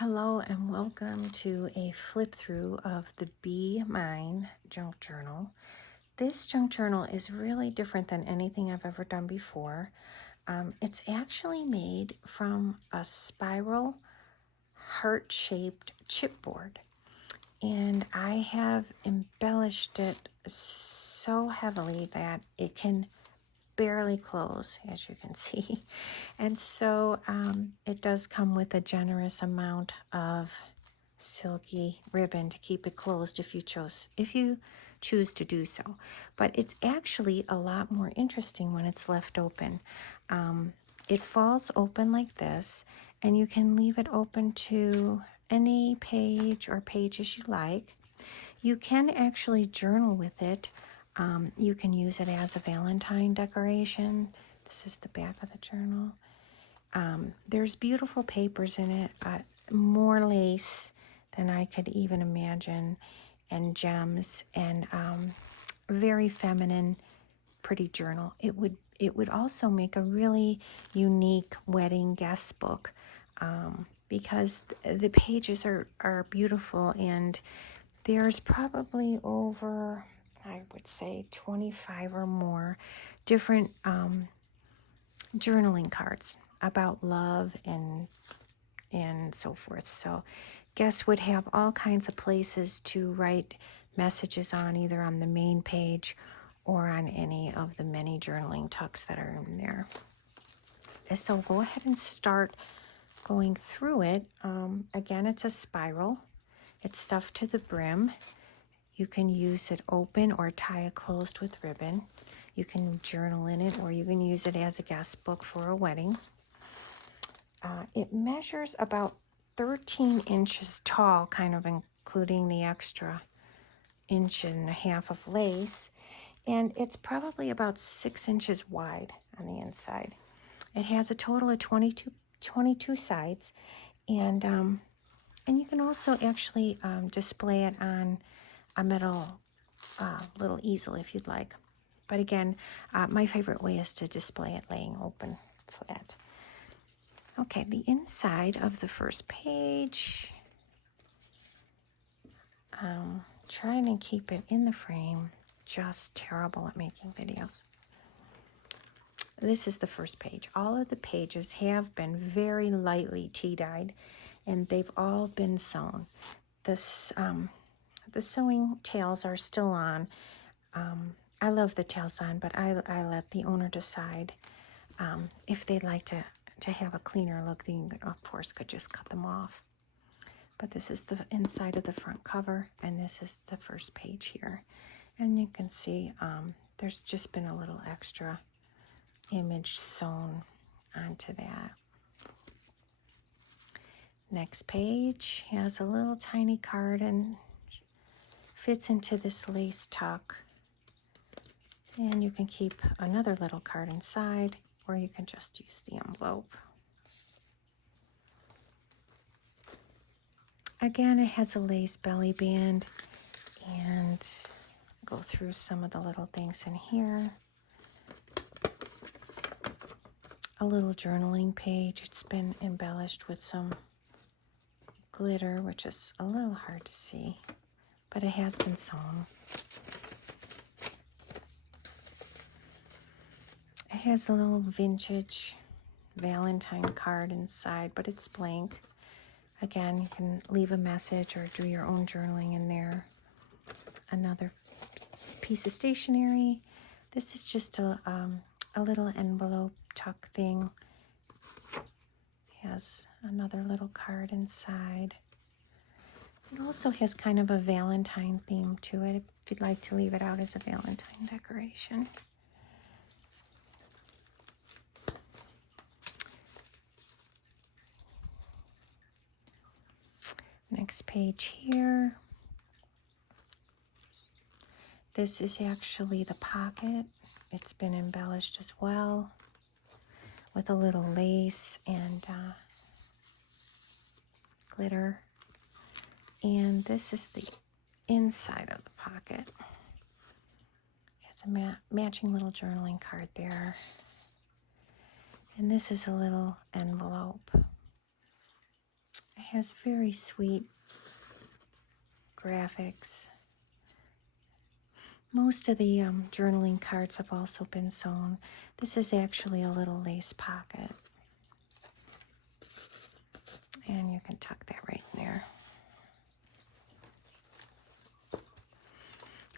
Hello and welcome to a flip through of the Be Mine junk journal. This junk journal is really different than anything I've ever done before. It's actually made from a spiral heart-shaped chipboard, and I have embellished it so heavily that it can barely close, as you can see. And so it does come with a generous amount of silky ribbon to keep it closed if you choose to do so. But it's actually a lot more interesting when it's left open. It falls open like this, and you can leave it open to any page or pages you like. You can actually journal with it. You can use it as a Valentine decoration. This is the back of the journal. There's beautiful papers in it, more lace than I could even imagine, and gems, and very feminine, pretty journal. It would also make a really unique wedding guest book, because the pages are beautiful, and there's probably over, I would say, 25 or more different journaling cards about love and so forth. So guests would have all kinds of places to write messages on, either on the main page or on any of the many journaling tucks that are in there. So go ahead and start going through it. Again, it's a spiral. It's stuffed to the brim. You can use it open or tie it closed with ribbon. You can journal in it, or you can use it as a guest book for a wedding. It measures about 13 inches tall, kind of including the extra 1.5 inches of lace. And it's probably about 6 inches wide on the inside. It has a total of 22 sides. And you can also actually display it on a metal little easel if you'd like. But again, my favorite way is to display it laying open flat. Okay, the inside of the first page. Trying to keep it in the frame. Just terrible at making videos. This is the first page. All of the pages have been very lightly tea-dyed, and they've all been sewn. This, the sewing tails are still on. I love the tails on, but I let the owner decide if they'd like to have a cleaner look. Then, of course, could just cut them off. But this is the inside of the front cover, and this is the first page here. And you can see there's just been a little extra image sewn onto that. Next page has a little tiny card and fits into this lace tuck. And you can keep another little card inside, or you can just use the envelope. Again, it has a lace belly band, and go through some of the little things in here. A little journaling page. It's been embellished with some glitter, which is a little hard to see, but it has been sewn. It has a little vintage Valentine card inside, but it's blank. Again, you can leave a message or do your own journaling in there. Another piece of stationery. This is just a little envelope tuck thing. Has another little card inside. It also has kind of a Valentine theme to it, if you'd like to leave it out as a Valentine decoration. Next page here. This is actually the pocket. It's been embellished as well with a little lace and glitter. And this is the inside of the pocket. It's a matching little journaling card there. And this is a little envelope. It has very sweet graphics. Most of the journaling cards have also been sewn. This is actually a little lace pocket. And you can tuck that right in there.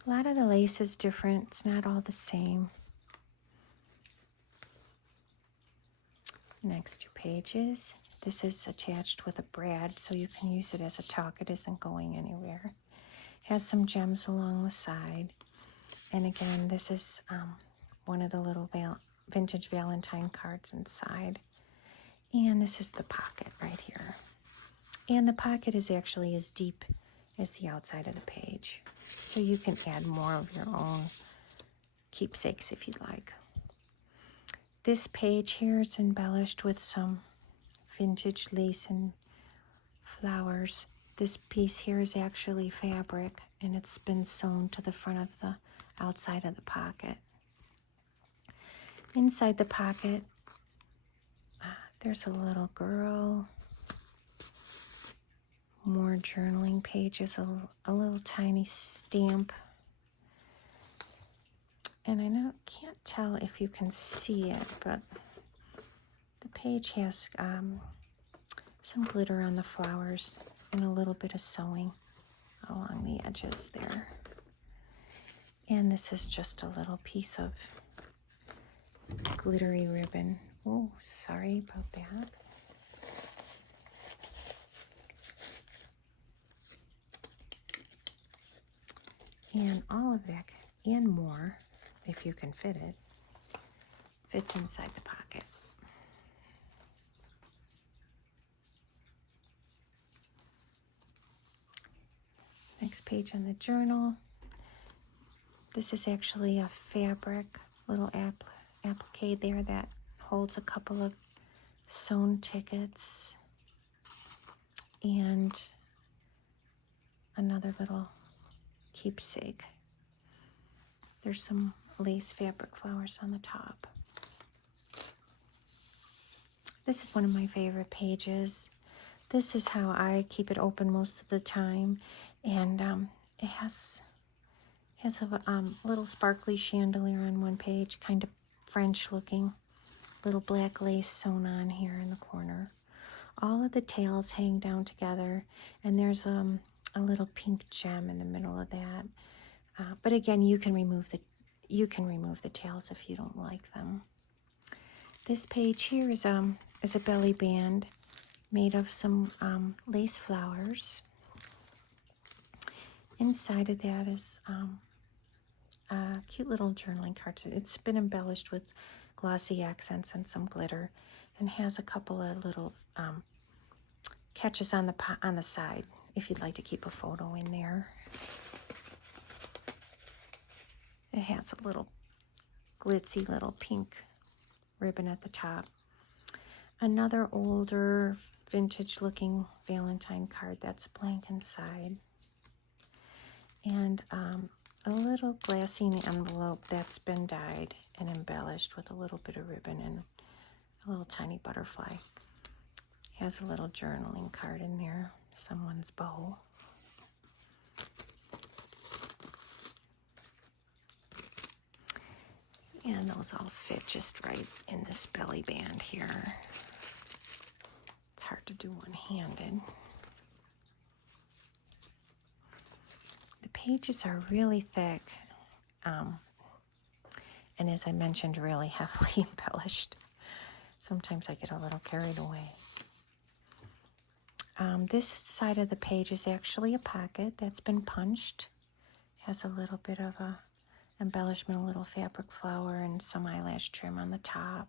A lot of the lace is different. It's not all the same. Next 2 pages. This is attached with a brad, so you can use it as a tuck. It isn't going anywhere. Has some gems along the side. And again, this is one of the little vintage Valentine cards inside. And this is the pocket right here. And the pocket is actually as deep as the outside of the page. So you can add more of your own keepsakes if you like. This page here is embellished with some vintage lace and flowers. This piece here is actually fabric, and it's been sewn to the front of the outside of the pocket. Inside the pocket, there's a little girl. More journaling pages, a little tiny stamp. And I can't tell if you can see it, but the page has some glitter on the flowers and a little bit of sewing along the edges there. And this is just a little piece of glittery ribbon. Oh, sorry about that. And all of that and more, if you can fit it, fits inside the pocket. Next page on the journal. This is actually a fabric little applique there that holds a couple of sewn tickets and another little keepsake. There's some lace fabric flowers on the top. This is one of my favorite pages. This is how I keep it open most of the time, and it has a little sparkly chandelier on one page, kind of French looking, little black lace sewn on here in the corner. All of the tails hang down together, and there's a little pink gem in the middle of that. But again, you can remove the tails if you don't like them. This page here is a belly band made of some lace flowers. Inside of that is a cute little journaling card. It's been embellished with glossy accents and some glitter, and has a couple of little catches on the side if you'd like to keep a photo in there. It has a little glitzy little pink ribbon at the top. Another older vintage looking Valentine card that's blank inside. And a little glassine envelope that's been dyed and embellished with a little bit of ribbon and a little tiny butterfly. Has a little journaling card in there, someone's bow. And those all fit just right in this belly band here. It's hard to do one-handed. The pages are really thick, and as I mentioned, really heavily embellished. Sometimes I get a little carried away. This side of the page is actually a pocket that's been punched. Has a little bit of a embellishment, a little fabric flower and some eyelash trim on the top.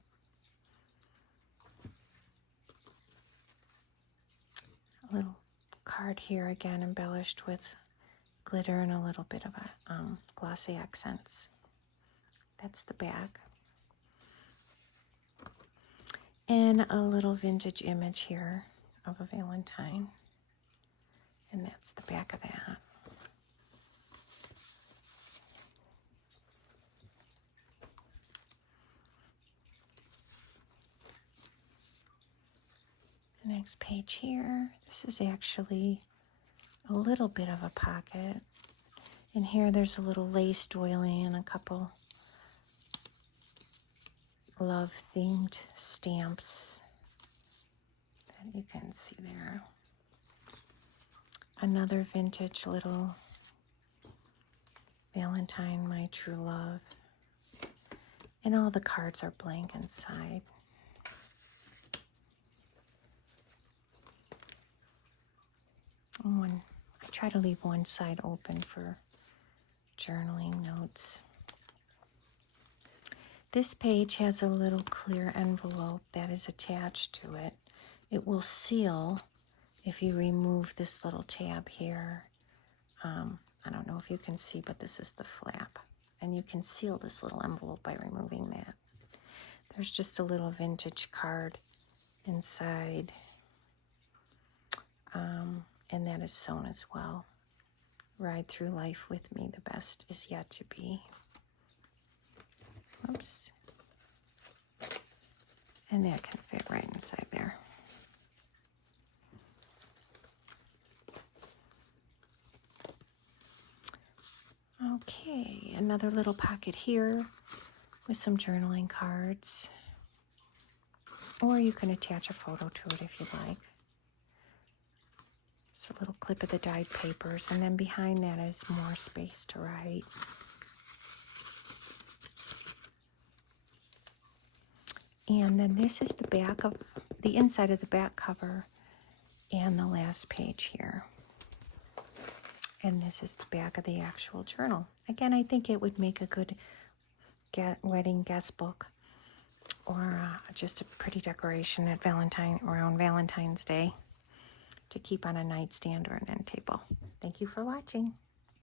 A little card here, again embellished with glitter and a little bit of a glossy accents. That's the back. And a little vintage image here of a Valentine. And that's the back of that. And Next page here. This is actually a little bit of a pocket. And here there's a little lace doily and a couple love-themed stamps that you can see there. Another vintage little Valentine, my true love. And all the cards are blank inside. I try to leave one side open for journaling notes. This page has a little clear envelope that is attached to it. It will seal if you remove this little tab here. I don't know if you can see, but this is the flap. And you can seal this little envelope by removing that. There's just a little vintage card inside. And that is sewn as well. Ride through life with me, the best is yet to be. Oops. And that can fit right inside there. Okay, another little pocket here with some journaling cards. Or you can attach a photo to it if you like. Just a little clip of the dyed papers, and then behind that is more space to write. And then this is the back of the inside of the back cover and the last page here. And this is the back of the actual journal. Again, I think it would make a good wedding guest book, or just a pretty decoration at around Valentine's Day to keep on a nightstand or an end table. Thank you for watching.